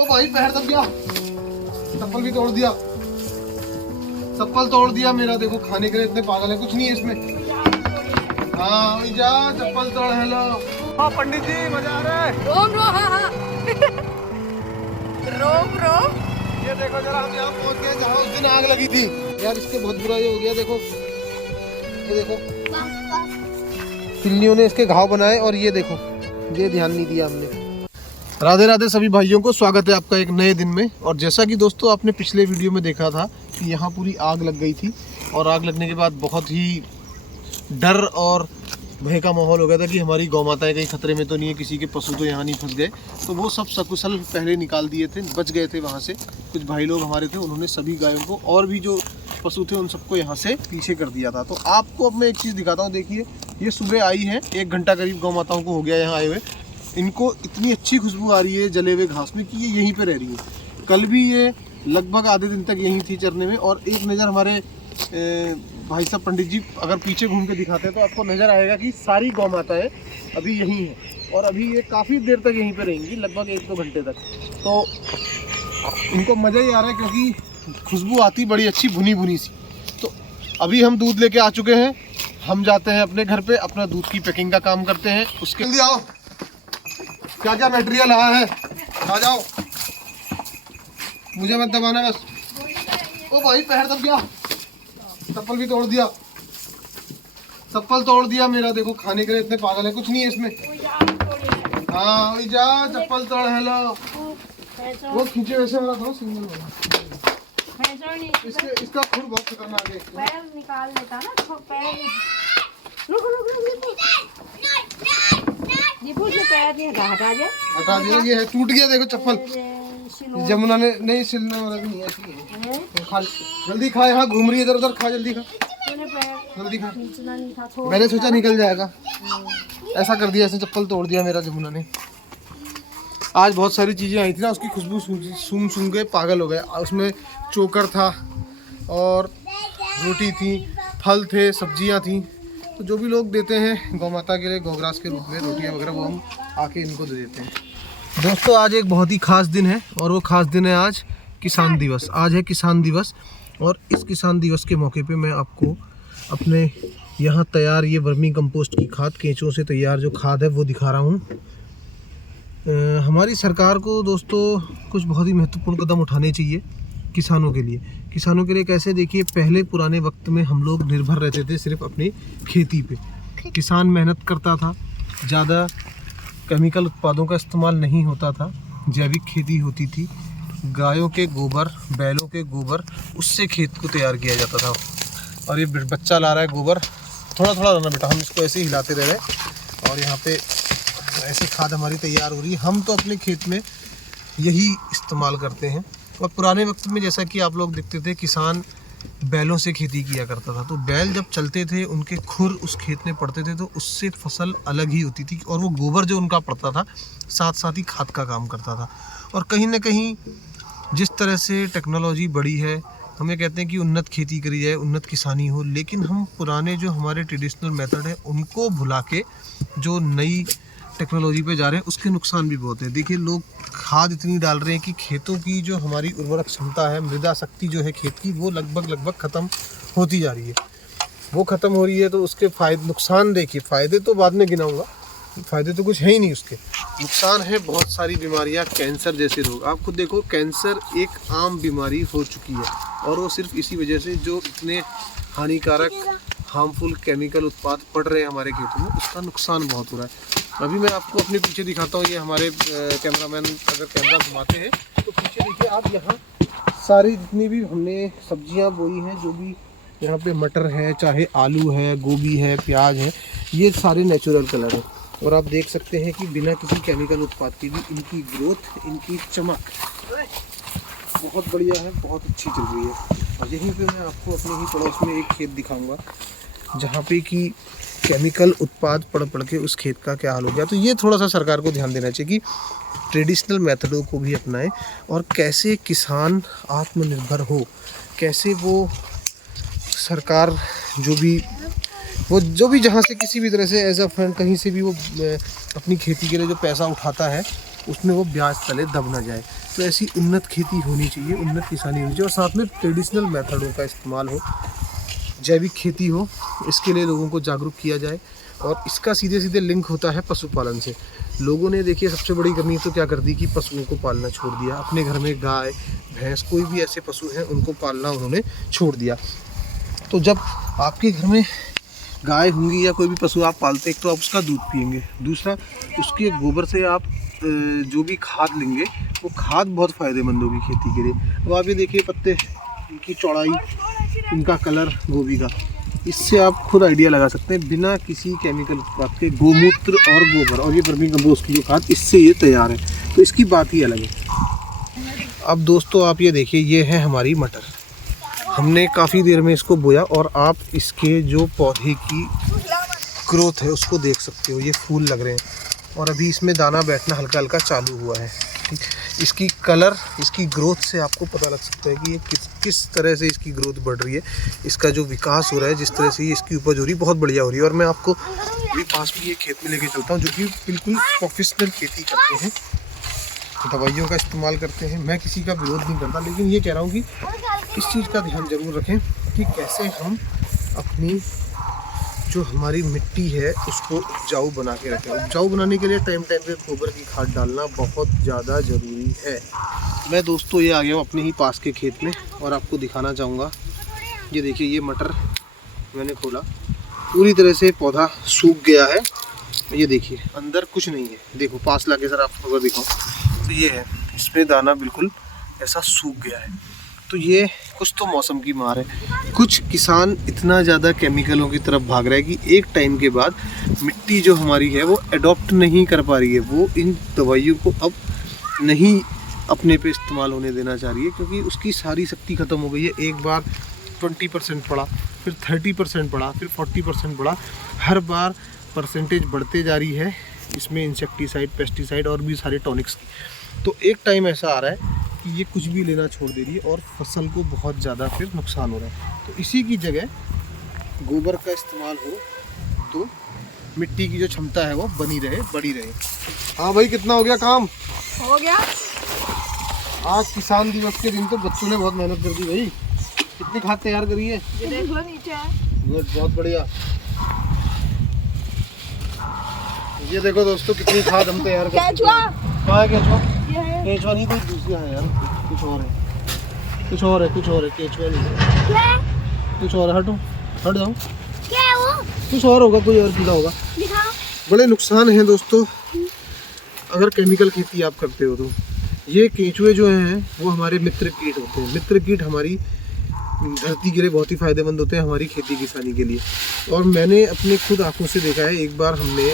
ओ भाई पैर दब गया, चप्पल भी तोड़ दिया, चप्पल तोड़ दिया मेरा। देखो खाने के लिए इतने पागल है, कुछ नहीं है इसमें। हाँ जा चप्पल तोड़। हेलो हाँ पंडित जी मजा आ रहा है। रोम रो हाँ हाँ रोम रो। ये देखो जरा हम यहाँ पहुँच गए जहाँ उस दिन आग लगी थी। यार इसके बहुत बुरा ये हो गया। देखो ये देखो पिल्लियों ने इसके घाव बनाए और ये देखो ये ध्यान नहीं दिया हमने। राधे राधे सभी भाइयों को, स्वागत है आपका एक नए दिन में। और जैसा कि दोस्तों आपने पिछले वीडियो में देखा था कि यहाँ पूरी आग लग गई थी और आग लगने के बाद बहुत ही डर और भय का माहौल हो गया था कि हमारी गौ माताएं कहीं खतरे में तो नहीं है, किसी के पशु तो यहाँ नहीं फंस गए। तो वो सब सकुशल पहले निकाल दिए थे, बच गए थे वहाँ से। कुछ भाई लोग हमारे थे, उन्होंने सभी गायों को और भी जो पशु थे उन सबको यहाँ से पीछे कर दिया था। तो आपको अब मैं एक चीज़ दिखाता हूँ। देखिए ये सुबह आई है, 1 घंटा करीब गौ माताओं को हो गया यहाँ आए हुए। इनको इतनी अच्छी खुशबू आ रही है जले हुए घास में कि ये यहीं पे रह रही है। कल भी ये लगभग आधे दिन तक यहीं थी चरने में। और एक नज़र हमारे भाई साहब पंडित जी अगर पीछे घूम के दिखाते हैं तो आपको नज़र आएगा कि सारी गौ माताएं अभी यहीं हैं और अभी ये काफ़ी देर तक यहीं पे रहेंगी, लगभग 1-2 घंटे तक। तो इनको मज़ा ही आ रहा है क्योंकि खुशबू आती बड़ी अच्छी भुनी भुनी सी। तो अभी हम दूध लेके आ चुके हैं, हम जाते हैं अपने घर पे, अपना दूध की पैकिंग का काम करते हैं। उसके जल्दी आओ, क्या क्या मटेरियल आया है आ जाओ, मुझे मत दबाना बस। ओ भाई पैर दब गया, चप्पल भी तोड़ दिया, चप्पल तोड़ दिया मेरा। देखो खाने के लिए इतने पागल है, कुछ नहीं है इसमें। हाँ वही जा चप्पल तोड़। हेलो वो खींचे वैसे वाला थोड़ा सिंगल वाला। इसका खुर बहुत खतरनाक है। पैर निकाल लेता ना तो पैर। रुक रुक रुक दीपू से पैर नहीं हटा दिया। ये है टूट गया, देखो चप्पल। जमुना ने नहीं सिलने वाला भी नहीं है। खा जल्दी खा, यहाँ घूम रही है इधर उधर, खा जल्दी खा जल्दी खा। मैंने सोचा निकल जाएगा, ऐसा कर दिया, ऐसे चप्पल तोड़ दिया मेरा जमुना ने। आज बहुत सारी चीज़ें आई थी ना, उसकी खुशबू सूंघ के पागल हो गए। उसमें चोकर था और रोटी थी, फल थे, सब्जियां थी। तो जो भी लोग देते हैं गौ माता के लिए गौग्रास के रूप में रोटियां वगैरह, वो हम आके इनको दे देते हैं। दोस्तों आज एक बहुत ही ख़ास दिन है और वो ख़ास दिन है आज किसान दिवस। आज है किसान दिवस और इस किसान दिवस के मौके पे मैं आपको अपने यहाँ तैयार ये वर्मी कंपोस्ट की खाद, केंचुओं से तैयार जो खाद है वो दिखा रहा हूँ। हमारी सरकार को दोस्तों कुछ बहुत ही महत्वपूर्ण कदम उठाने चाहिए किसानों के लिए। किसानों के लिए कैसे, देखिए पहले पुराने वक्त में हम लोग निर्भर रहते थे सिर्फ अपनी खेती पे। किसान मेहनत करता था, ज़्यादा केमिकल उत्पादों का इस्तेमाल नहीं होता था, जैविक खेती होती थी। गायों के गोबर, बैलों के गोबर, उससे खेत को तैयार किया जाता था। और ये बच्चा ला रहा है गोबर, थोड़ा थोड़ा लाना बेटा, हम इसको ऐसे ही हिलाते रह रहे हैं। और यहाँ पे ऐसी खाद हमारी तैयार हो रही है। हम तो अपने खेत में यही इस्तेमाल करते हैं। और पुराने वक्त में जैसा कि आप लोग देखते थे, किसान बैलों से खेती किया करता था। तो बैल जब चलते थे, उनके खुर उस खेत में पड़ते थे तो उससे फसल अलग ही होती थी। और वो गोबर जो उनका पड़ता था साथ साथ ही खाद का काम करता था। और कहीं ना कहीं जिस तरह से टेक्नोलॉजी बढ़ी है, हमें कहते हैं कि उन्नत खेती करी जाए, उन्नत किसानी हो, लेकिन हम पुराने जो हमारे ट्रेडिशनल मेथड है उनको भुला के जो नई टेक्नोलॉजी पे जा रहे हैं उसके नुकसान भी बहुत है। देखिए लोग खाद इतनी डाल रहे हैं कि खेतों की जो हमारी उर्वरक क्षमता है, मृदा शक्ति जो है खेत की, वो लगभग ख़त्म होती जा रही है। वो ख़त्म हो रही है तो उसके फ़ायदे नुकसान देखिए। फ़ायदे तो बाद में गिनाऊंगा, फ़ायदे तो कुछ है ही नहीं उसके। नुकसान है बहुत सारी बीमारियां, कैंसर जैसे रोग। आप खुद देखो कैंसर एक आम बीमारी हो चुकी है और वो सिर्फ इसी वजह से जो इतने हानिकारक हार्मफुल केमिकल उत्पाद पड़ रहे हैं हमारे खेतों में, उसका नुकसान बहुत हो रहा है। अभी मैं आपको अपने पीछे दिखाता हूँ। ये हमारे कैमरामैन अगर कैमरा घुमाते हैं तो पीछे देखिए आप, यहाँ सारी जितनी भी हमने सब्जियाँ बोई हैं, जो भी यहाँ पे मटर है, चाहे आलू है, गोभी है, प्याज है, ये सारे नेचुरल कलर है। और आप देख सकते हैं कि बिना किसी केमिकल उत्पाद के भी इनकी ग्रोथ, इनकी चमक बहुत बढ़िया है, बहुत अच्छी चल रही है। और यहीं पे मैं आपको अपने ही पड़ोस में एक खेत दिखाऊंगा जहाँ पे कि केमिकल उत्पाद पड़ पड़ के उस खेत का क्या हाल हो गया। तो ये थोड़ा सा सरकार को ध्यान देना चाहिए कि ट्रेडिशनल मेथडों को भी अपनाएं और कैसे किसान आत्मनिर्भर हो, कैसे वो सरकार जो भी जहाँ से किसी भी तरह से एज अ फंड कहीं से भी वो अपनी खेती के लिए जो पैसा उठाता है उसमें वो ब्याज तले दब ना जाए। तो ऐसी उन्नत खेती होनी चाहिए, उन्नत किसानी होनी चाहिए, और साथ में ट्रेडिशनल मेथडों का इस्तेमाल हो, जैविक खेती हो, इसके लिए लोगों को जागरूक किया जाए। और इसका सीधे सीधे लिंक होता है पशुपालन से। लोगों ने देखिए सबसे बड़ी कमी तो क्या कर दी कि पशुओं को पालना छोड़ दिया। अपने घर में गाय भैंस कोई भी ऐसे पशु हैं उनको पालना उन्होंने छोड़ दिया। तो जब आपके घर में गाय होंगी या कोई भी पशु आप पालते, एक तो आप उसका दूध पिएंगे, दूसरा उसके गोबर से आप जो भी खाद लेंगे वो खाद बहुत फ़ायदेमंद होगी खेती के लिए। अब आप ये देखिए पत्ते, इनकी चौड़ाई, इनका कलर गोभी का, इससे आप खुद आइडिया लगा सकते हैं बिना किसी केमिकल उत्पाद के गोमूत्र और गोबर और ये वर्मी कंपोस्ट की जो खाद, इससे ये तैयार है। तो इसकी बात ही अलग है। अब दोस्तों आप ये देखिए, ये है हमारी मटर। हमने काफ़ी देर में इसको बोया और आप इसके जो पौधे की ग्रोथ है उसको देख सकते हो। ये फूल लग रहे हैं और अभी इसमें दाना बैठना हल्का हल्का चालू हुआ है। ठीक, इसकी कलर, इसकी ग्रोथ से आपको पता लग सकता है कि ये किस तरह से इसकी ग्रोथ बढ़ रही है, इसका जो विकास हो रहा है, जिस तरह से इसकी उपज हो रही है, बहुत बढ़िया हो रही है। और मैं आपको अभी पास में ये खेत में लेके चलता हूँ जो कि बिल्कुल प्रोफेशनल खेती करते हैं, दवाइयों का इस्तेमाल करते हैं। मैं किसी का विरोध नहीं करता, लेकिन ये कह रहा हूँ कि इस चीज़ का ध्यान जरूर रखें कि कैसे हम अपनी जो हमारी मिट्टी है उसको उपजाऊ बना के रखें। उपजाऊ बनाने के लिए टाइम टाइम पे गोबर की खाद डालना बहुत ज़्यादा ज़रूरी है। मैं दोस्तों ये आ गया हूँ अपने ही पास के खेत में और आपको दिखाना चाहूँगा। ये देखिए, ये मटर मैंने खोला, पूरी तरह से पौधा सूख गया है। ये देखिए अंदर कुछ नहीं है, देखो पास लाके सर आपको दिखाऊँ तो ये है, इसमें दाना बिल्कुल ऐसा सूख गया है। तो ये कुछ तो मौसम की मार है। कुछ किसान इतना ज़्यादा केमिकलों की तरफ भाग रहा है कि एक टाइम के बाद मिट्टी जो हमारी है वो अडॉप्ट नहीं कर पा रही है, वो इन दवाइयों को अब नहीं अपने पे इस्तेमाल होने देना चाह रही है, क्योंकि उसकी सारी शक्ति ख़त्म हो गई है। एक बार 20% पड़ा, फिर 30% पड़ा, फिर 40% पड़ा, हर बार परसेंटेज बढ़ते जा रही है इसमें इंसेक्टिसाइड, पेस्टिसाइड और भी सारे टॉनिक्स की। तो एक टाइम ऐसा आ रहा है कि ये कुछ भी लेना छोड़ दे रही है और फसल को बहुत ज़्यादा फिर नुकसान हो रहा है। तो इसी की जगह गोबर का इस्तेमाल हो तो मिट्टी की जो क्षमता है वो बनी रहे, बढ़ी रहे। हाँ भाई, कितना हो गया काम? हो गया। आज किसान दिवस के दिन तो बच्चों ने बहुत मेहनत कर दी भाई। कितनी खाद तैयार करी है? ये देख लो नीचे है। बहुत बढ़िया। ये देखो दोस्तों कितनी खाद हम तैयार कर दी। कहाँ है केचुआ? केचुआ नहीं, कोई दूसरा है यार, कुछ और है, कुछ और है, कुछ और है, केचुआ नहीं क्या? कुछ और है, हटो, हट जाओ। क्या है वो? कुछ और होगा, कोई और कीड़ा होगा। दिखाओ। बड़े नुकसान हैं दोस्तों अगर केमिकल खेती आप करते हो तो। ये केंचुए जो हैं वो हमारे मित्र कीट होते हैं। मित्र कीट हमारी धरती के लिए बहुत ही फायदेमंद होते हैं, हमारी खेती किसानी के लिए। और मैंने अपने खुद आंखों से देखा है, एक बार हमने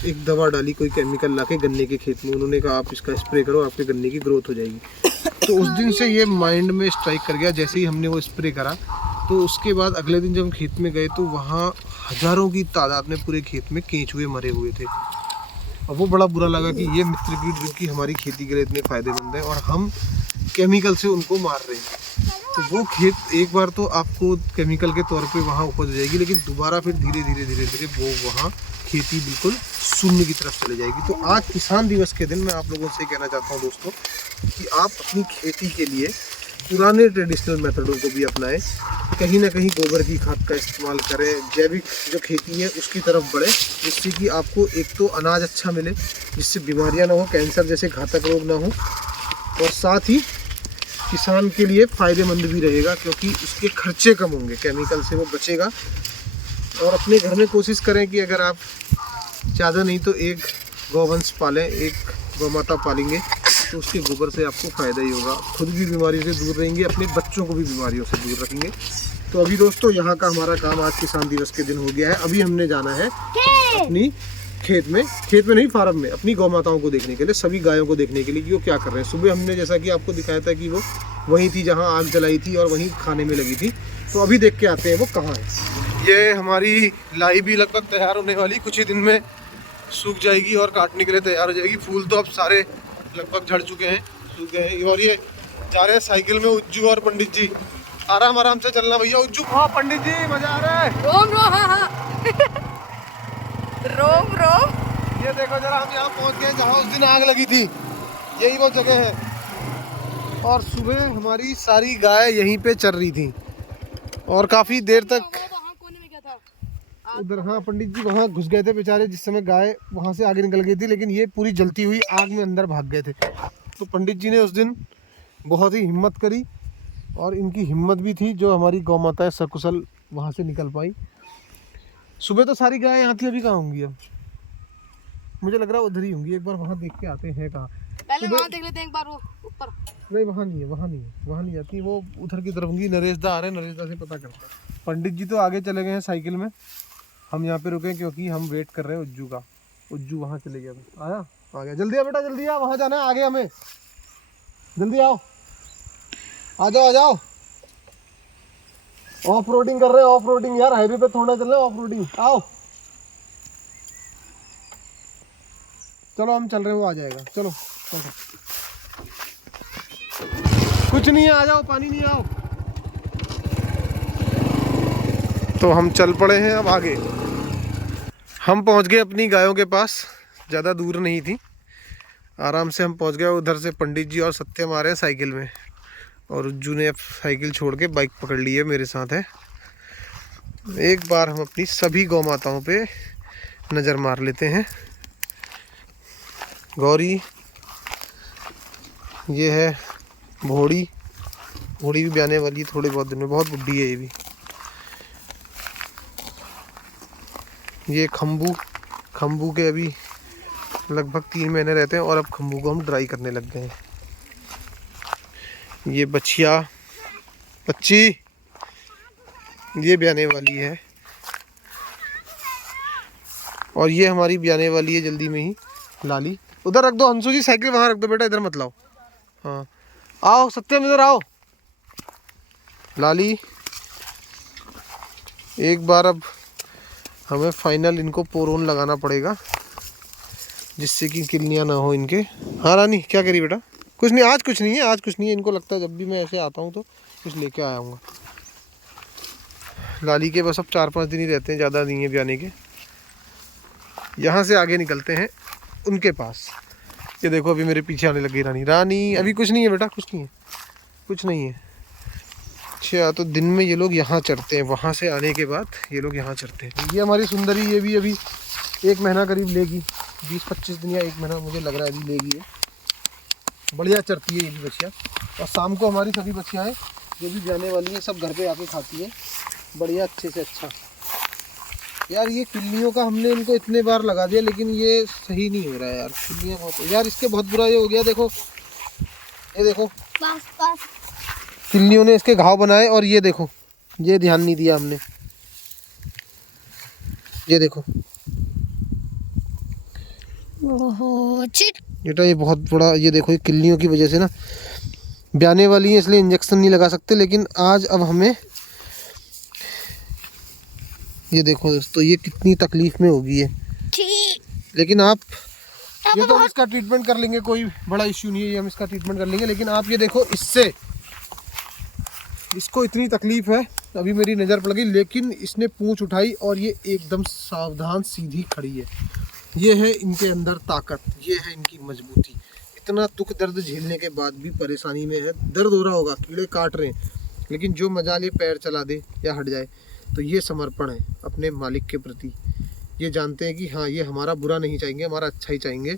एक दवा डाली कोई केमिकल लाके गन्ने के खेत में, उन्होंने कहा आप इसका स्प्रे करो, आपके गन्ने की ग्रोथ हो जाएगी। तो उस दिन से ये माइंड में स्ट्राइक कर गया। जैसे ही हमने वो स्प्रे करा तो उसके बाद अगले दिन जब हम खेत में गए तो वहाँ हज़ारों की तादाद में पूरे खेत में केंचुए मरे हुए थे। और वो बड़ा बुरा लगा कि ये मित्र कीट जो कि हमारी खेती के लिए इतने फ़ायदेमंद है और हम केमिकल से उनको मार रहे हैं। तो वो खेत एक बार तो आपको केमिकल के तौर पे वहाँ उपज जाएगी, लेकिन दोबारा फिर धीरे धीरे वो वहाँ खेती बिल्कुल शून्य की तरफ चले जाएगी। तो आज किसान दिवस के दिन मैं आप लोगों से कहना चाहता हूँ दोस्तों कि आप अपनी खेती के लिए पुराने ट्रेडिशनल मेथडों को भी अपनाएं, कहीं ना कहीं गोबर की खाद का इस्तेमाल करें, जैविक जो खेती है उसकी तरफ बढ़े, जिससे कि आपको एक तो अनाज अच्छा मिले, जिससे बीमारियां ना हो, कैंसर जैसे घातक रोग ना हो, और साथ ही किसान के लिए फ़ायदेमंद भी रहेगा क्योंकि उसके खर्चे कम होंगे, केमिकल से वो बचेगा। और अपने घर में कोशिश करें कि अगर आप ज़्यादा नहीं तो एक गौवंश पालें, एक गौमाता पालेंगे तो उसके गोबर से आपको फ़ायदा ही होगा। खुद भी बीमारियों से दूर रहेंगे, अपने बच्चों को भी बीमारियों से दूर रखेंगे। तो अभी दोस्तों यहाँ का हमारा काम आज किसान दिवस के दिन हो गया है। अभी हमने जाना है अपनी खेत में नहीं, फार्म में, अपनी गौ माताओं को देखने के लिए, सभी गायों को देखने के लिए कि वो क्या कर रहे हैं। सुबह हमने जैसा कि आपको दिखाया था कि वो वहीं थी जहाँ आग जलाई थी और वहीं खाने में लगी थी। तो अभी देख के आते हैं वो कहाँ है। ये हमारी लाई भी लगभग तैयार होने वाली, कुछ ही दिन में सूख जाएगी और काटने के लिए तैयार हो जाएगी। फूल तो अब सारे लगभग झड़ चुके हैं, सूख गए हैं। और ये जा रहे हैं साइकिल में उज्जू और पंडित जी। आराम आराम से चलना भैया। उज्जू, हाँ पंडित जी, मजा आ रहा है। रोम रोम, हाँ हाँ रोम रोम। ये ये देखो जरा, हम यहाँ पहुँच गए जहाँ उस दिन आग लगी थी। यही वो जगह है। और सुबह हमारी सारी गाय यहीं पे चर रही थी और काफ़ी देर तक उधर, हाँ पंडित जी वहाँ घुस गए थे बेचारे जिस समय गाय वहाँ से आगे निकल गई थी, लेकिन ये पूरी जलती हुई आग में अंदर भाग गए थे। तो पंडित जी ने उस दिन बहुत ही हिम्मत करी और इनकी हिम्मत भी थी जो हमारी गौ माता है सकुशल वहाँ से निकल पाई। सुबह तो सारी गाय यहाँ थी, अभी कहाँ होंगी? अब मुझे लग रहा है उधर ही होंगी। एक बार वहाँ देख के आते हैं कहाँ। पहले वहाँ देख लेते हैं एक बार, वो ऊपर। नहीं वहाँ नहीं है, वहाँ नहीं है, वहाँ नहीं जाती, वो उधर की तरफ होंगी। नरेशदा आ रहे हैं, नरेशदा से पता करते हैं। पंडित जी तो आगे चले गए हैं साइकिल में, हम यहाँ पे रुके क्योंकि हम वेट कर रहे हैं उज्जू का। उज्जू वहाँ चले गया, आया आ गया। जल्दी आ बेटा, जल्दी आ, वहाँ जाना है आगे हमें, जल्दी आओ, आ जाओ आ जाओ। ऑफ रोडिंग कर रहे हैं, ऑफ रोडिंग यार, हाईवे पे थोड़ा चल रहे हैं, ऑफ रोडिंग। आओ चलो हम चल रहे हैं, वो आ जाएगा। चलो कुछ नहीं है, आ जाओ, पानी नहीं, आओ। तो हम चल पड़े हैं अब आगे। हम पहुंच गए अपनी गायों के पास, ज़्यादा दूर नहीं थी, आराम से हम पहुंच गए। उधर से पंडित जी और सत्यम आ रहे हैं साइकिल में, और उज्जू ने अब साइकिल छोड़ के बाइक पकड़ ली है, मेरे साथ है। एक बार हम अपनी सभी गौ माताओं पे नज़र मार लेते हैं। गौरी, ये है भोड़ी, भोड़ी भी ब्याने वाली थोड़े बहुत दिन में, बहुत बुढ़ी है ये भी। ये खम्बू, खम्बू के अभी लगभग 3 महीने रहते हैं और अब खम्बू को हम ड्राई करने लग गए हैं। ये बछिया, बच्ची, ये ब्याने वाली है, और ये हमारी ब्याने वाली है जल्दी में ही, लाली। उधर रख दो हंसू जी, साइकिल वहाँ रख दो बेटा, इधर मत लाओ। हाँ आओ सत्यम, इधर आओ। लाली, एक बार अब हमें फाइनल इनको पोरोन लगाना पड़ेगा जिससे कि किलनियाँ ना हो इनके। हाँ रानी क्या करी बेटा? कुछ नहीं, आज कुछ नहीं है, आज कुछ नहीं है। इनको लगता है जब भी मैं ऐसे आता हूँ तो कुछ लेके आया हूँ। लाली के बस अब 4-5 दिन ही रहते हैं, ज़्यादा नहीं है ब्याने के। यहाँ से आगे निकलते हैं उनके पास। ये देखो अभी मेरे पीछे आने लगी रानी। रानी अभी कुछ नहीं है बेटा, कुछ नहीं है, कुछ नहीं है। अच्छा तो दिन में ये लोग यहाँ चढ़ते हैं, वहाँ से आने के बाद ये लोग यहाँ चढ़ते हैं। ये हमारी सुंदरी, ये भी अभी 1 महीना करीब लेगी, 20-25 दिन या 1 महीना मुझे लग रहा है अभी लेगी है। बढ़िया चढ़ती है ये भी बच्चियाँ। और शाम को हमारी सभी बच्चियाँ हैं जो भी जाने वाली हैं सब घर पे आके खाती हैं बढ़िया, अच्छे से अच्छा। यार ये किल्लियों का हमने इनको इतने बार लगा दिया लेकिन ये सही नहीं हो रहा है यार। किल्लियाँ बहुत, यार इसके बहुत बुरा ये हो गया। देखो ये देखो, किल्लियों ने इसके घाव बनाए, और ये देखो, ये ध्यान नहीं दिया हमने। ये देखो बेटा, ये बहुत बड़ा, ये देखो, ये किल्लियों की वजह से ना ब्याने वाली है इसलिए इंजेक्शन नहीं लगा सकते। लेकिन आज अब हमें, ये देखो दोस्तों, ये कितनी तकलीफ में होगी ये। लेकिन आप ये तो हम इसका ट्रीटमेंट कर लेंगे, कोई बड़ा इश्यू नहीं है, ये हम इसका ट्रीटमेंट कर लेंगे। लेकिन आप ये देखो, इससे इसको इतनी तकलीफ है, अभी मेरी नज़र पड़ गई, लेकिन इसने पूंछ उठाई और ये एकदम सावधान सीधी खड़ी है। ये है इनके अंदर ताकत, ये है इनकी मजबूती। इतना दुख दर्द झेलने के बाद भी परेशानी में है, दर्द हो रहा होगा, कीड़े काट रहे हैं, लेकिन जो मजाल ये पैर चला दे या हट जाए, तो ये समर्पण है अपने मालिक के प्रति। ये जानते हैं कि हाँ ये हमारा बुरा नहीं चाहेंगे, हमारा अच्छा ही चाहेंगे,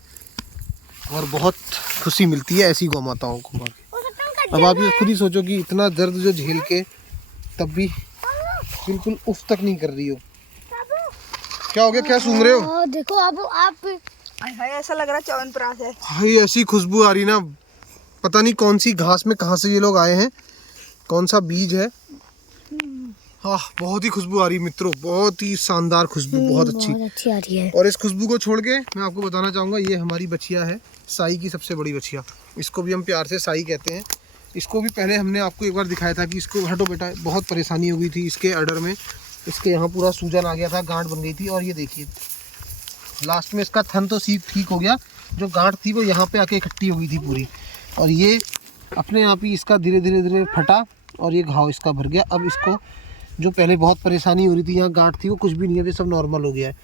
और बहुत खुशी मिलती है ऐसी गौ माताओं को। अब आप ये खुद ही सोचो कि इतना दर्द जो झेल के तब भी बिल्कुल उफ तक नहीं कर रही हो। क्या हो गया, क्या सूंघ रहे हो? देखो अब आप, ऐसा लग रहा है च्यवनप्राश है भाई, ऐसी खुशबू आ रही ना, पता नहीं कौन सी घास में कहाँ से ये लोग आए हैं, कौन सा बीज है। हाँ बहुत ही खुशबू आ रही है मित्रों, बहुत ही शानदार खुशबू, बहुत अच्छी आ रही है। और इस खुशबू को छोड़ के मैं आपको बताना चाहूँगा, ये हमारी बछिया है, साई की सबसे बड़ी बछिया। इसको भी हम प्यार से साई कहते हैं। इसको भी पहले हमने आपको एक बार दिखाया था कि इसको, हटो बेटा, बहुत परेशानी हो गई थी इसके अडर में, इसके यहाँ पूरा सूजन आ गया था, गांठ बन गई थी। और ये देखिए लास्ट में इसका थन तो ठीक हो गया, जो गांठ थी वो यहाँ पे आके इकट्ठी हो गई थी पूरी, और ये अपने आप ही इसका धीरे धीरे फटा और ये घाव इसका भर गया। अब इसको जो पहले बहुत परेशानी हो रही थी, यहाँ गांठ थी, वो कुछ भी नहीं है, ये सब नॉर्मल हो गया है।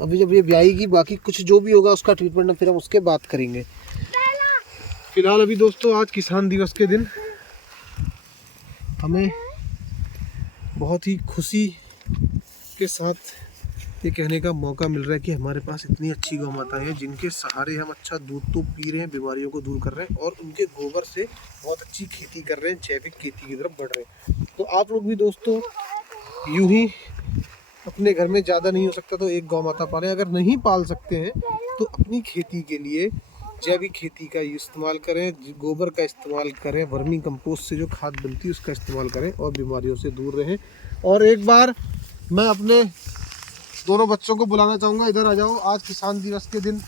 अभी जब ये ब्याएगी बाकी कुछ जो भी होगा उसका ट्रीटमेंट फिर हम उसके बात करेंगे। फिलहाल अभी दोस्तों आज किसान दिवस के दिन हमें बहुत ही खुशी के साथ ये कहने का मौका मिल रहा है कि हमारे पास इतनी अच्छी गौ माताएं हैं जिनके सहारे हम अच्छा दूध तो पी रहे हैं, बीमारियों को दूर कर रहे हैं और उनके गोबर से बहुत अच्छी खेती कर रहे हैं, जैविक खेती की तरफ बढ़ रहे हैं। तो आप लोग भी दोस्तों यूं ही अपने घर में ज़्यादा नहीं हो सकता तो एक गौ माता पालें। अगर नहीं पाल सकते हैं तो अपनी खेती के लिए जैविक खेती का इस्तेमाल करें, गोबर का इस्तेमाल करें, वर्मी कंपोस्ट से जो खाद बनती है उसका इस्तेमाल करें और बीमारियों से दूर रहें। और एक बार मैं अपने दोनों बच्चों को बुलाना चाहूँगा, इधर आ जाओ। आज किसान दिवस के दिन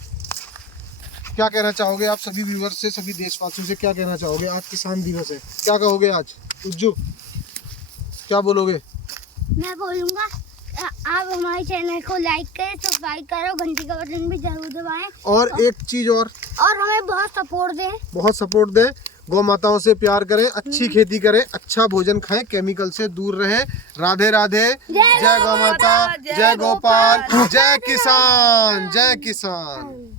क्या कहना चाहोगे आप सभी व्यूअर्स से, सभी देशवासियों से क्या कहना चाहोगे? आज किसान दिवस है, क्या कहोगे आज? उज्जू क्या बोलोगे? मैं बोलूँगा आप हमारे चैनल को लाइक करें, सब्सक्राइब करो, घंटी का बटन भी जरूर दबाएं और एक चीज़ और हमें बहुत सपोर्ट दें, बहुत सपोर्ट दें। गौ माताओं से प्यार करें, अच्छी खेती करें, अच्छा भोजन खाएं, केमिकल से दूर रहें। राधे राधे, जय गौ माता, जय गोपाल, जय किसान, जय किसान।